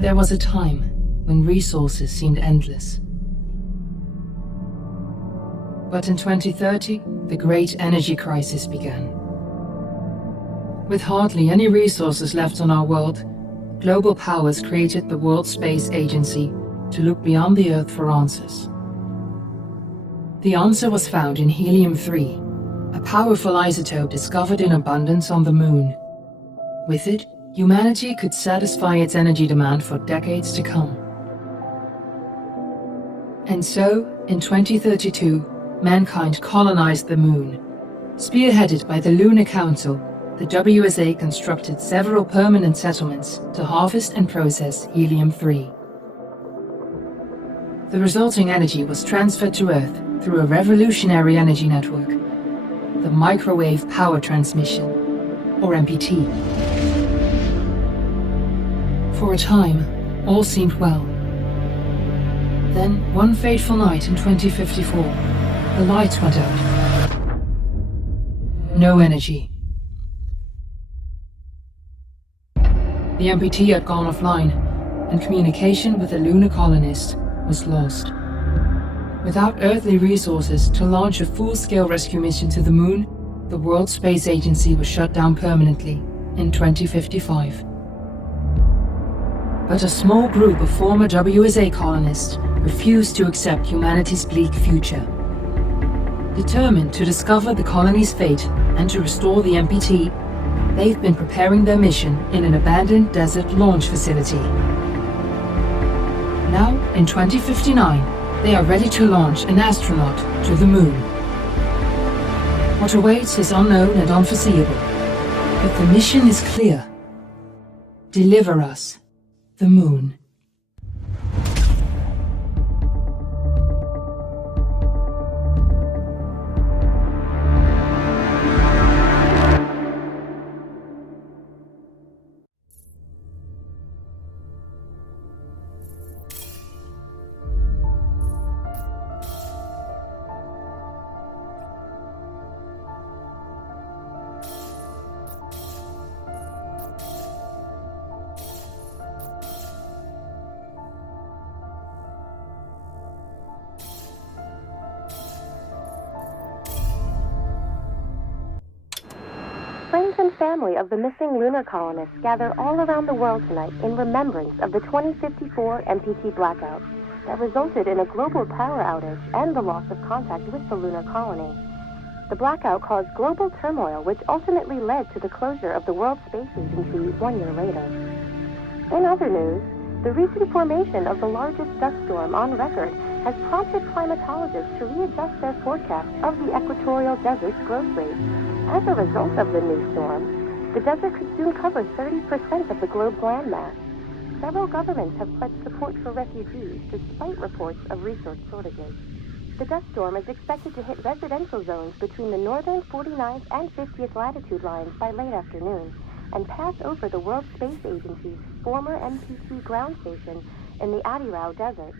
There was a time when resources seemed endless. But in 2030, the great energy crisis began. With hardly any resources left on our world, global powers created the World Space Agency to look beyond the Earth for answers. The answer was found in helium-3, a powerful isotope discovered in abundance on the Moon. With it, humanity could satisfy its energy demand for decades to come. And so, in 2032, mankind colonized the Moon. Spearheaded by the Lunar Council, the WSA constructed several permanent settlements to harvest and process helium-3. The resulting energy was transferred to Earth through a revolutionary energy network, the Microwave Power Transmission, or MPT. For a time, all seemed well. Then, one fateful night in 2054, the lights went out. No energy. The MPT had gone offline, and communication with the lunar colonists was lost. Without earthly resources to launch a full-scale rescue mission to the Moon, the World Space Agency was shut down permanently in 2055. But a small group of former WSA colonists refused to accept humanity's bleak future. Determined to discover the colony's fate and to restore the MPT, they've been preparing their mission in an abandoned desert launch facility. Now, in 2059, they are ready to launch an astronaut to the Moon. What awaits is unknown and unforeseeable, but the mission is clear. Deliver us the Moon. Friends and family of the missing lunar colonists gather all around the world tonight in remembrance of the 2054 MPT blackout that resulted in a global power outage and the loss of contact with the lunar colony. The blackout caused global turmoil, which ultimately led to the closure of the World Space Agency 1 year later. In other news, the recent formation of the largest dust storm on record has prompted climatologists to readjust their forecast of the equatorial desert's growth rate. As a result of the new storm, the desert could soon cover 30% of the globe's landmass. Several governments have pledged support for refugees despite reports of resource shortages. The dust storm is expected to hit residential zones between the northern 49th and 50th latitude lines by late afternoon and pass over the World Space Agency's former MPT ground station in the Adirau Desert.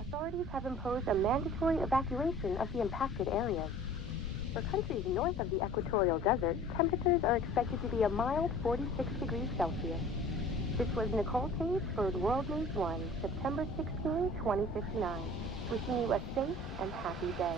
Authorities have imposed a mandatory evacuation of the impacted areas. For countries north of the equatorial desert, temperatures are expected to be a mild 46 degrees Celsius. This was Nicole Page for World News 1, September 16, 2059. Wishing you a safe and happy day.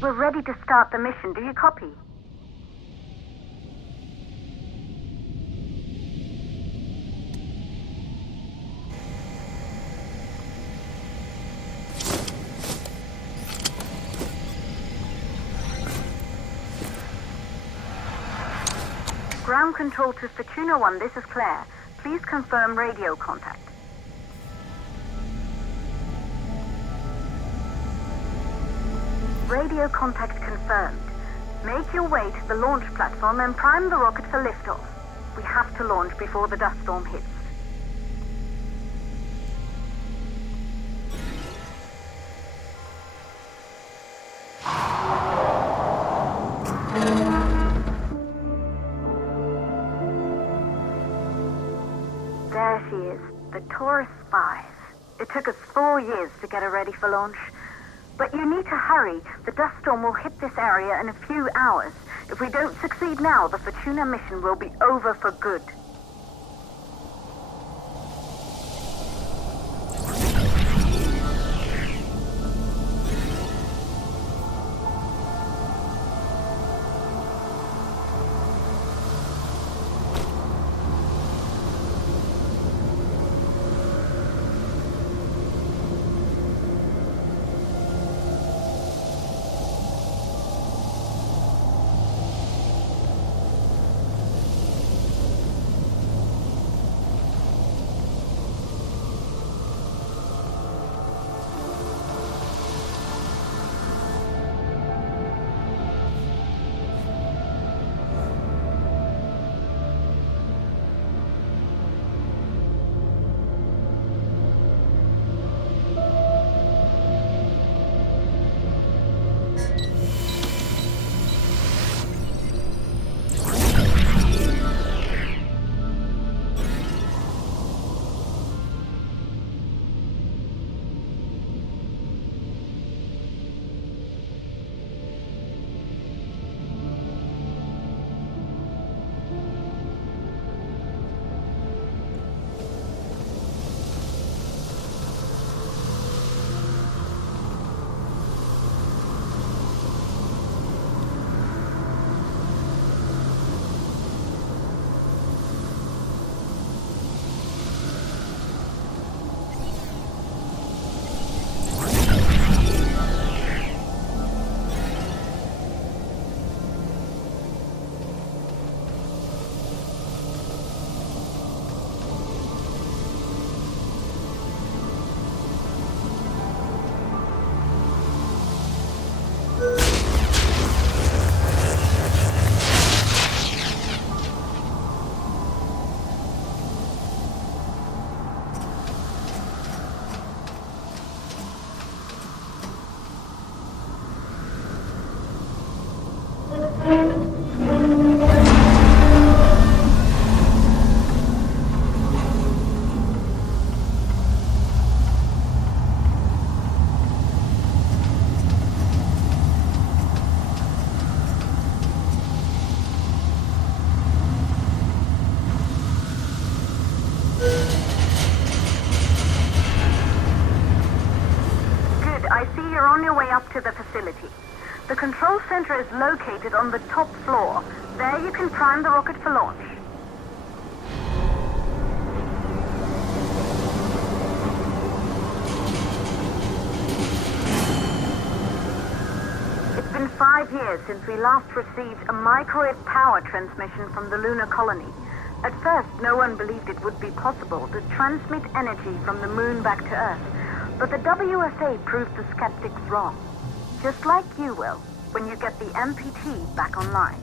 We're ready to start the mission. Do you copy? Ground control to Fortuna 1, this is Claire. Please confirm radio contact. Radio contact confirmed. Make your way to the launch platform and prime the rocket for liftoff. We have to launch before the dust storm hits. There she is, the Taurus 5. It took us 4 years to get her ready for launch. But you need to hurry. The dust storm will hit this area in a few hours. If we don't succeed now, the Fortuna mission will be over for good. To the facility. The control center is located on the top floor. There you can prime the rocket for launch. It's been 5 years since we last received a microwave power transmission from the lunar colony. At first, no one believed it would be possible to transmit energy from the moon back to Earth, but the WSA proved the skeptics wrong. Just like you will, when you get the MPT back online.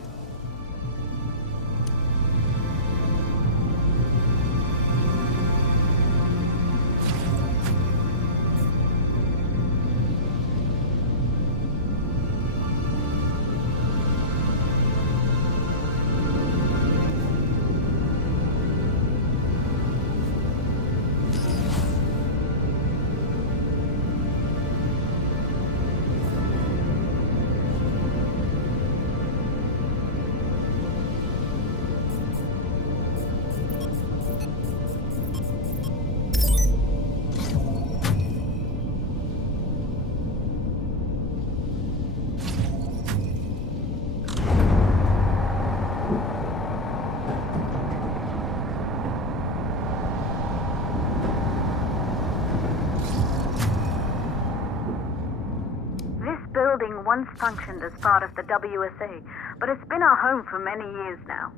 Building once functioned as part of the WSA, but it's been our home for many years now.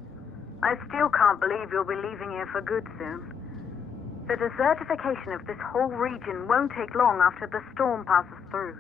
I still can't believe you'll be leaving here for good soon. The desertification of this whole region won't take long after the storm passes through.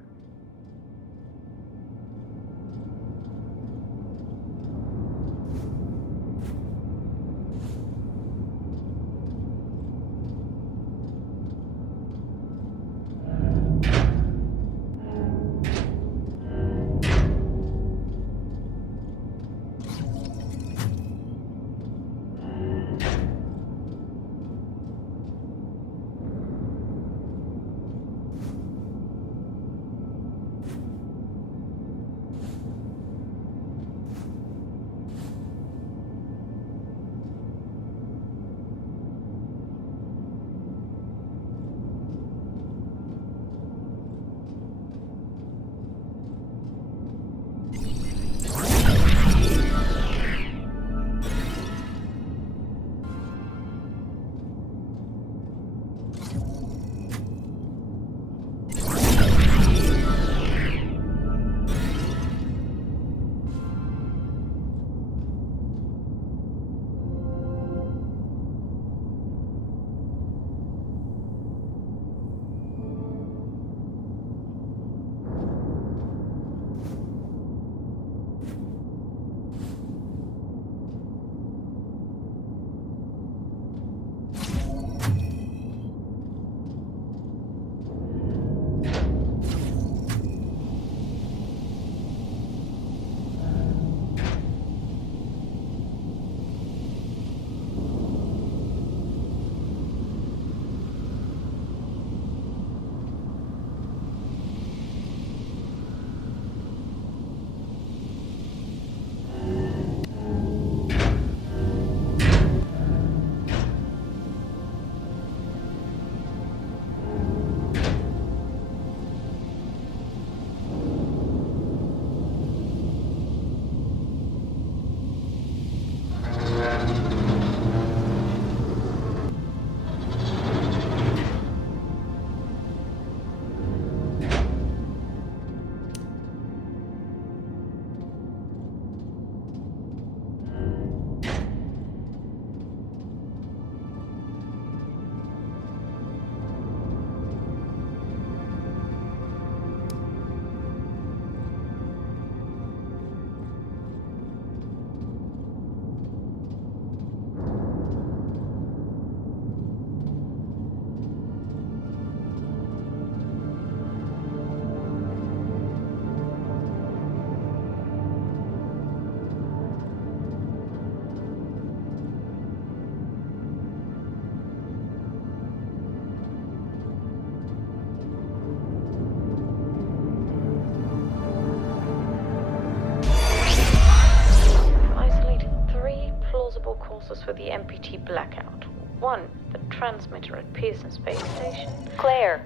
Causes for the MPT blackout. 1, the transmitter at Pearson Space Station. Claire,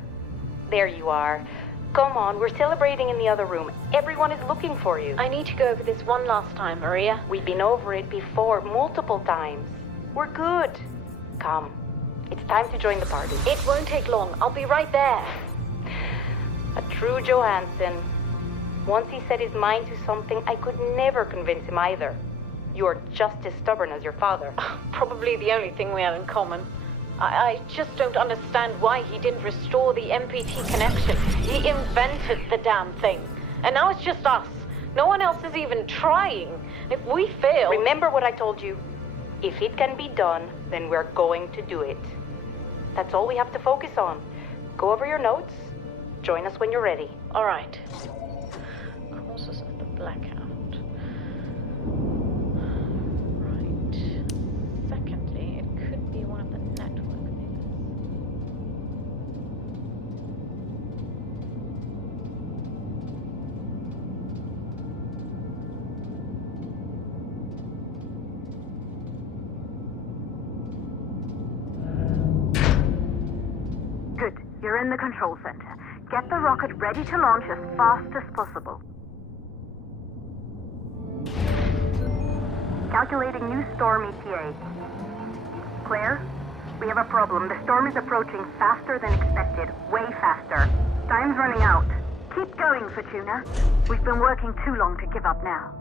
there you are. Come on, we're celebrating in the other room. Everyone is looking for you. I need to go over this one last time, Maria. We've been over it before, multiple times. We're good. Come, it's time to join the party. It won't take long. I'll be right there. A true Johansson. Once he set his mind to something, I could never convince him either. You're just as stubborn as your father. Probably the only thing we have in common. I just don't understand why he didn't restore the MPT connection. He invented the damn thing. And now it's just us. No one else is even trying. If we fail... Remember what I told you. If it can be done, then we're going to do it. That's all we have to focus on. Go over your notes. Join us when you're ready. All right. Causes of the blackout. Good. You're in the control center. Get the rocket ready to launch as fast as possible. Calculating new storm ETA. Claire, we have a problem. The storm is approaching faster than expected. Way faster. Time's running out. Keep going, Fortuna. We've been working too long to give up now.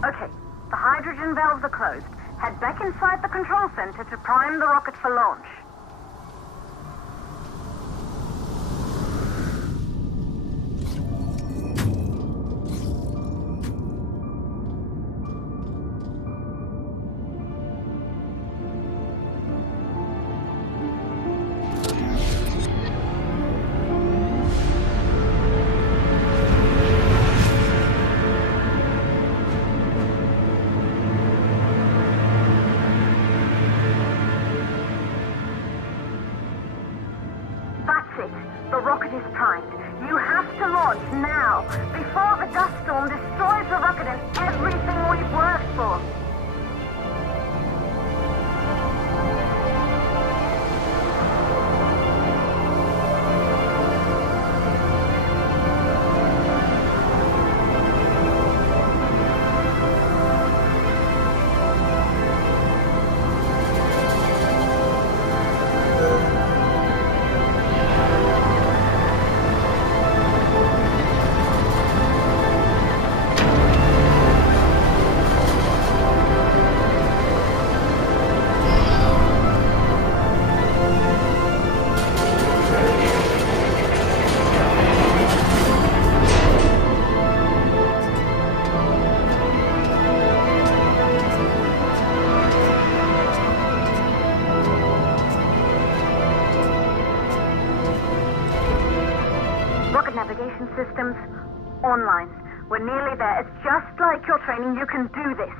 Okay, the hydrogen valves are closed. Head back inside the control center to prime the rocket for launch. That's it. The rocket is primed. You have to launch now, before the dust storm destroys the rocket and everything we've worked for. Rocket navigation systems online. We're nearly there. It's just like your training. You can do this.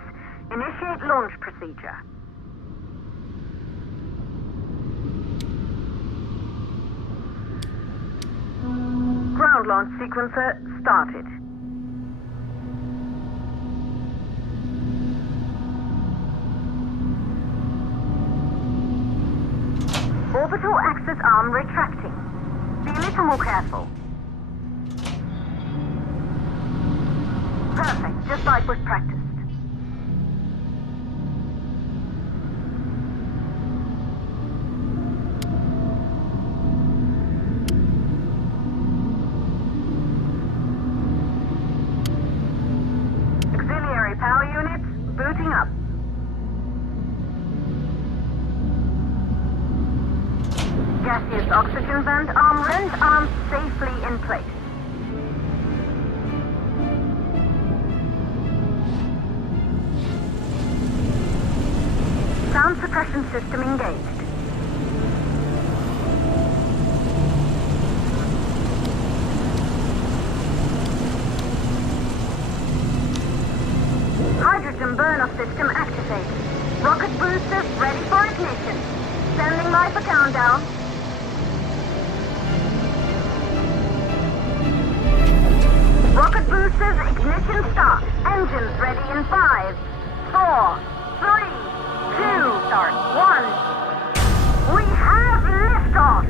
Initiate launch procedure. Ground launch sequencer started. Orbital access arm retracting. Be a little more careful. Perfect, just like we've practiced. Auxiliary power units booting up. Gaseous oxygen vent arms safely in place. Sound suppression system engaged. Hydrogen burn-off system activated. Rocket boosters ready for ignition. Standing by for countdown. Rocket boosters ignition start. Engines ready in 5, 4, 3, start. 1. We have liftoff!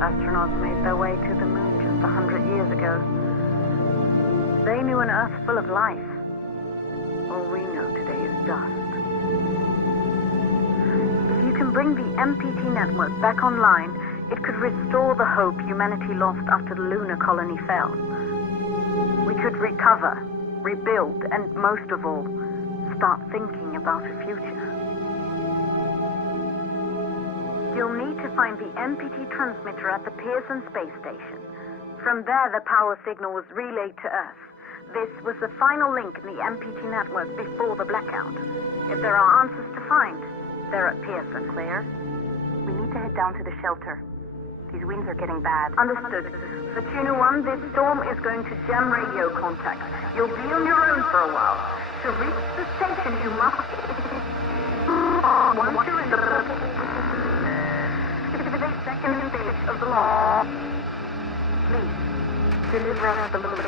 Astronauts made their way to the moon just 100 years ago. They knew an Earth full of life. All we know today is dust. If you can bring the MPT network back online, it could restore the hope humanity lost after the lunar colony fell. We could recover, rebuild, and most of all, start thinking about a future. You'll need to find the MPT transmitter at the Pearson space station. From there, the power signal was relayed to Earth. This was the final link in the MPT network before the blackout. If there are answers to find, they're at Pearson. Clear? We need to head down to the shelter. These winds are getting bad. Understood. For Tuna 1, this storm is going to jam radio contact. You'll be on your own for a while. To reach the station, you must... Once you're in the... second stage of the launch. Please, deliver us the moon.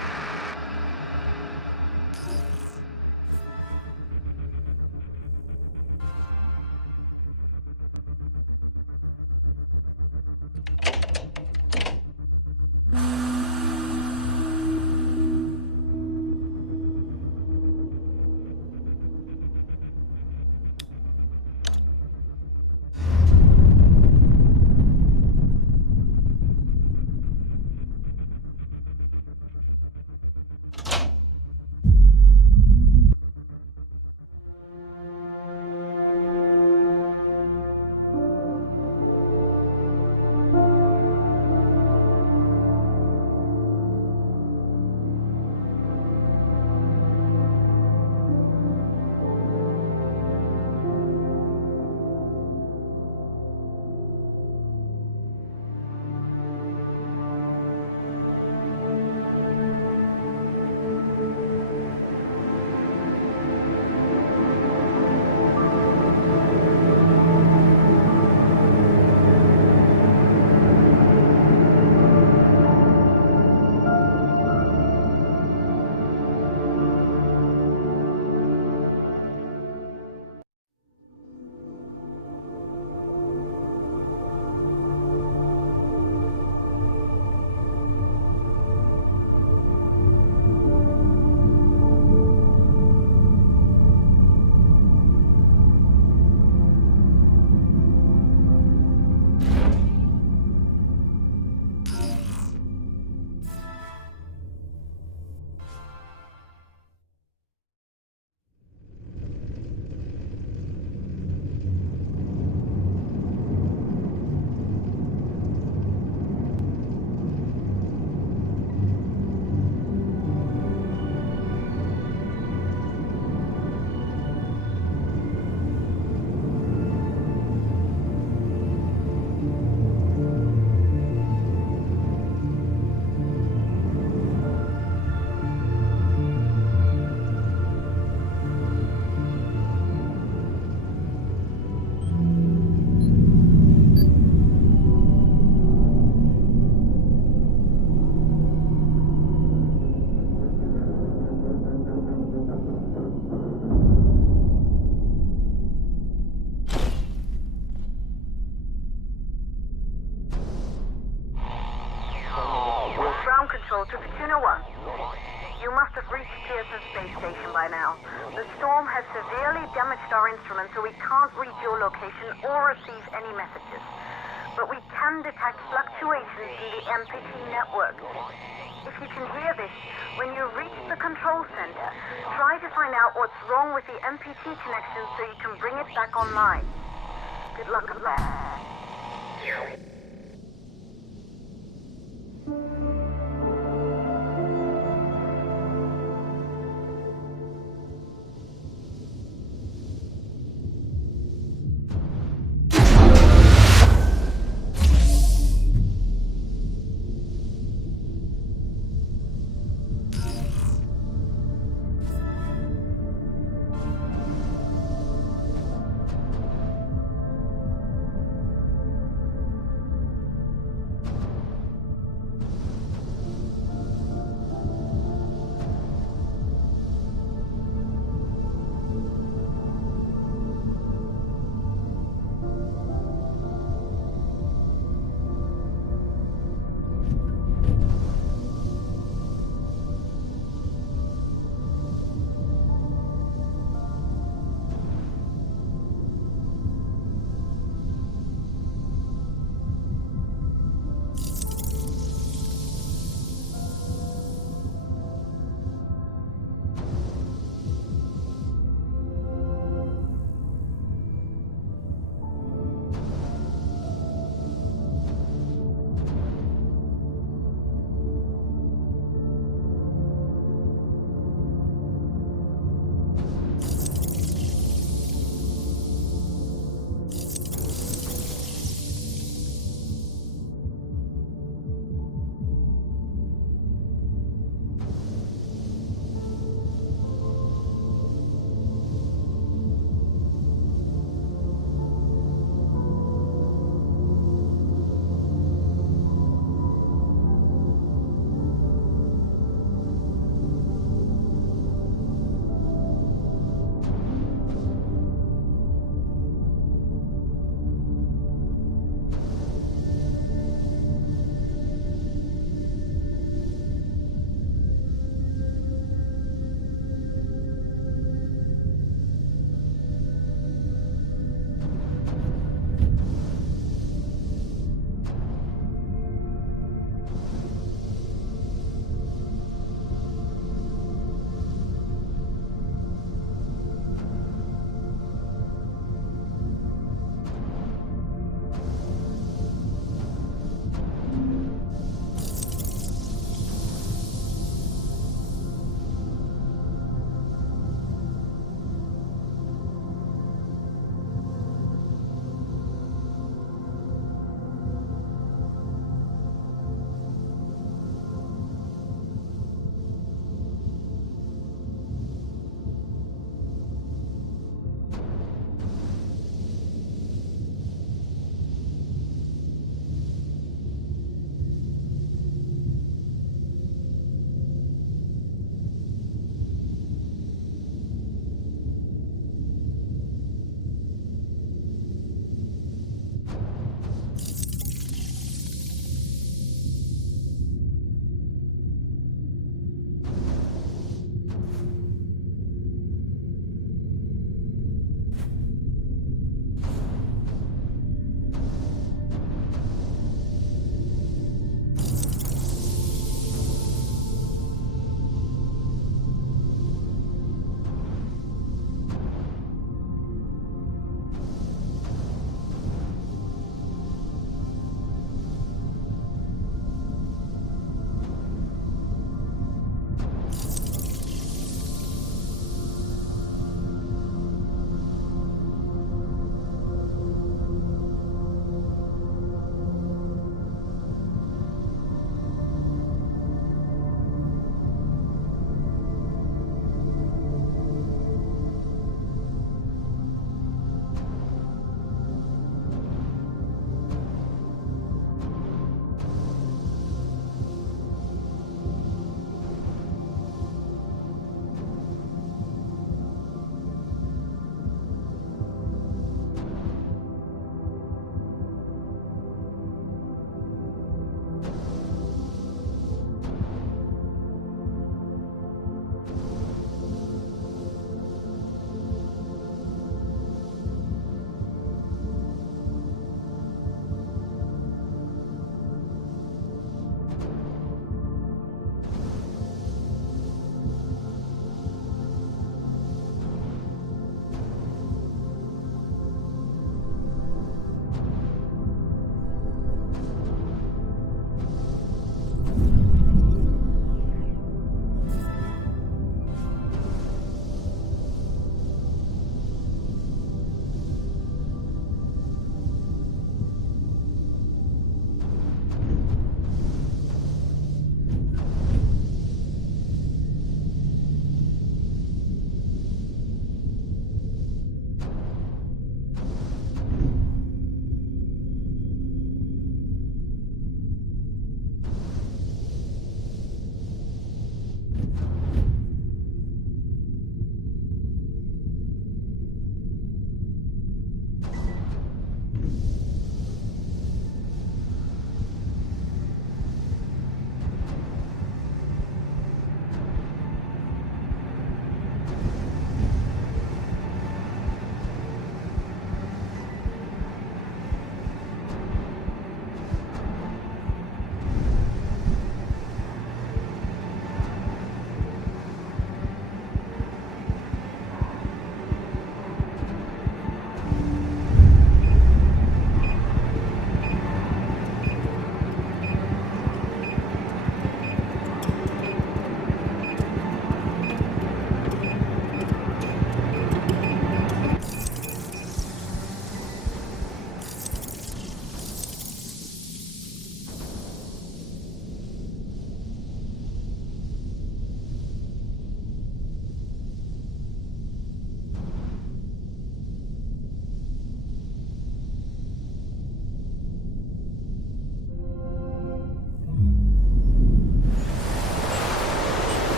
Control to Fortuna 1. You must have reached Pearson Space Station by now. The storm has severely damaged our instruments, so we can't read your location or receive any messages. But we can detect fluctuations in the MPT network. If you can hear this, when you reach the control center, try to find out what's wrong with the MPT connection so you can bring it back online. Good luck with that.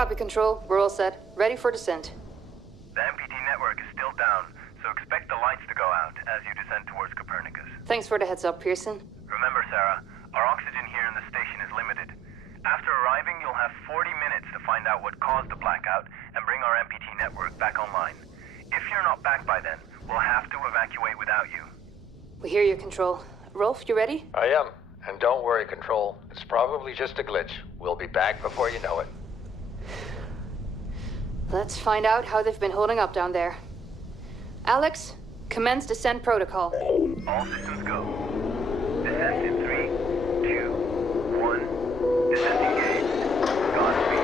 Copy, Control. We're all set. Ready for descent. The MPT network is still down, so expect the lights to go out as you descend towards Copernicus. Thanks for the heads up, Pearson. Remember, Sarah, our oxygen here in the station is limited. After arriving, you'll have 40 minutes to find out what caused the blackout and bring our MPT network back online. If you're not back by then, we'll have to evacuate without you. We hear you, Control. Rolf, you ready? I am. And don't worry, Control. It's probably just a glitch. We'll be back before you know it. Let's find out how they've been holding up down there. Alex, commence descent protocol. All systems go. Descent in 3, 2, 1. Descent engaged. Godspeed.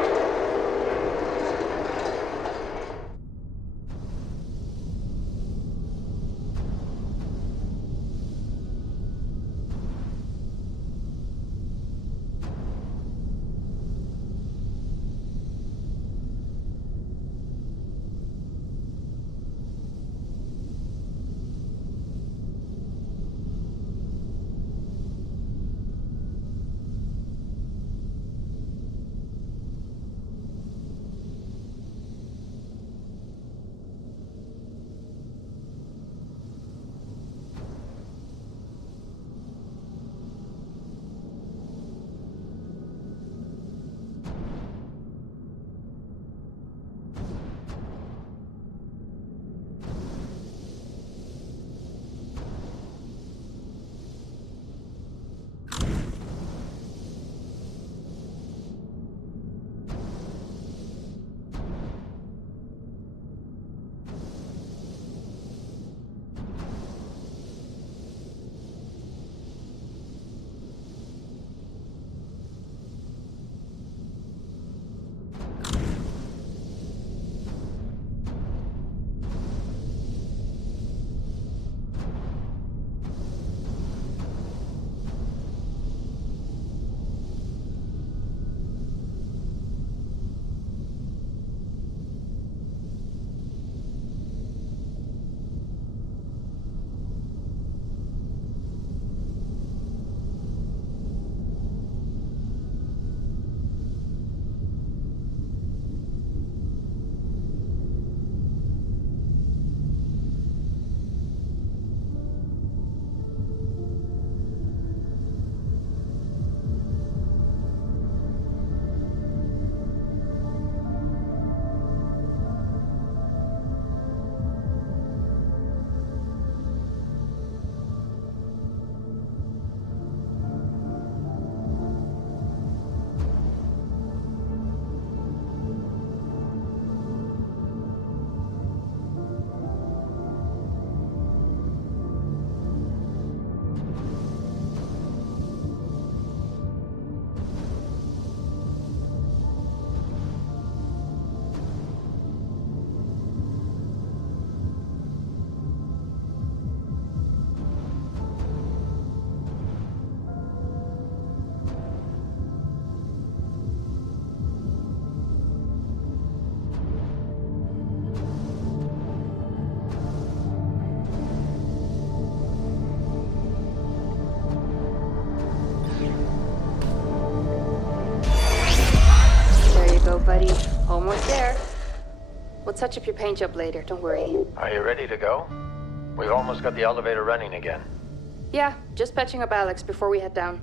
Buddy. Almost there. We'll touch up your paint job later, don't worry. Are you ready to go? We've almost got the elevator running again. Yeah, just patching up Alex before we head down.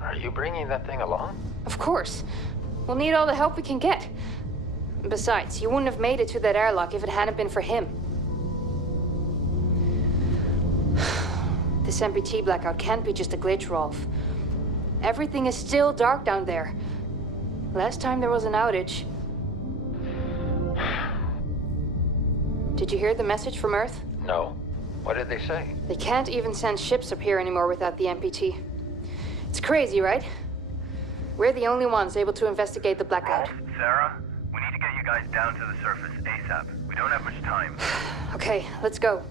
Are you bringing that thing along? Of course. We'll need all the help we can get. Besides, you wouldn't have made it to that airlock if it hadn't been for him. This MPT blackout can't be just a glitch, Rolf. Everything is still dark down there. Last time there was an outage. Did you hear the message from Earth? No. What did they say? They can't even send ships up here anymore without the MPT. It's crazy, right? We're the only ones able to investigate the blackout. Rolf, Sarah, we need to get you guys down to the surface ASAP. We don't have much time. Okay, let's go.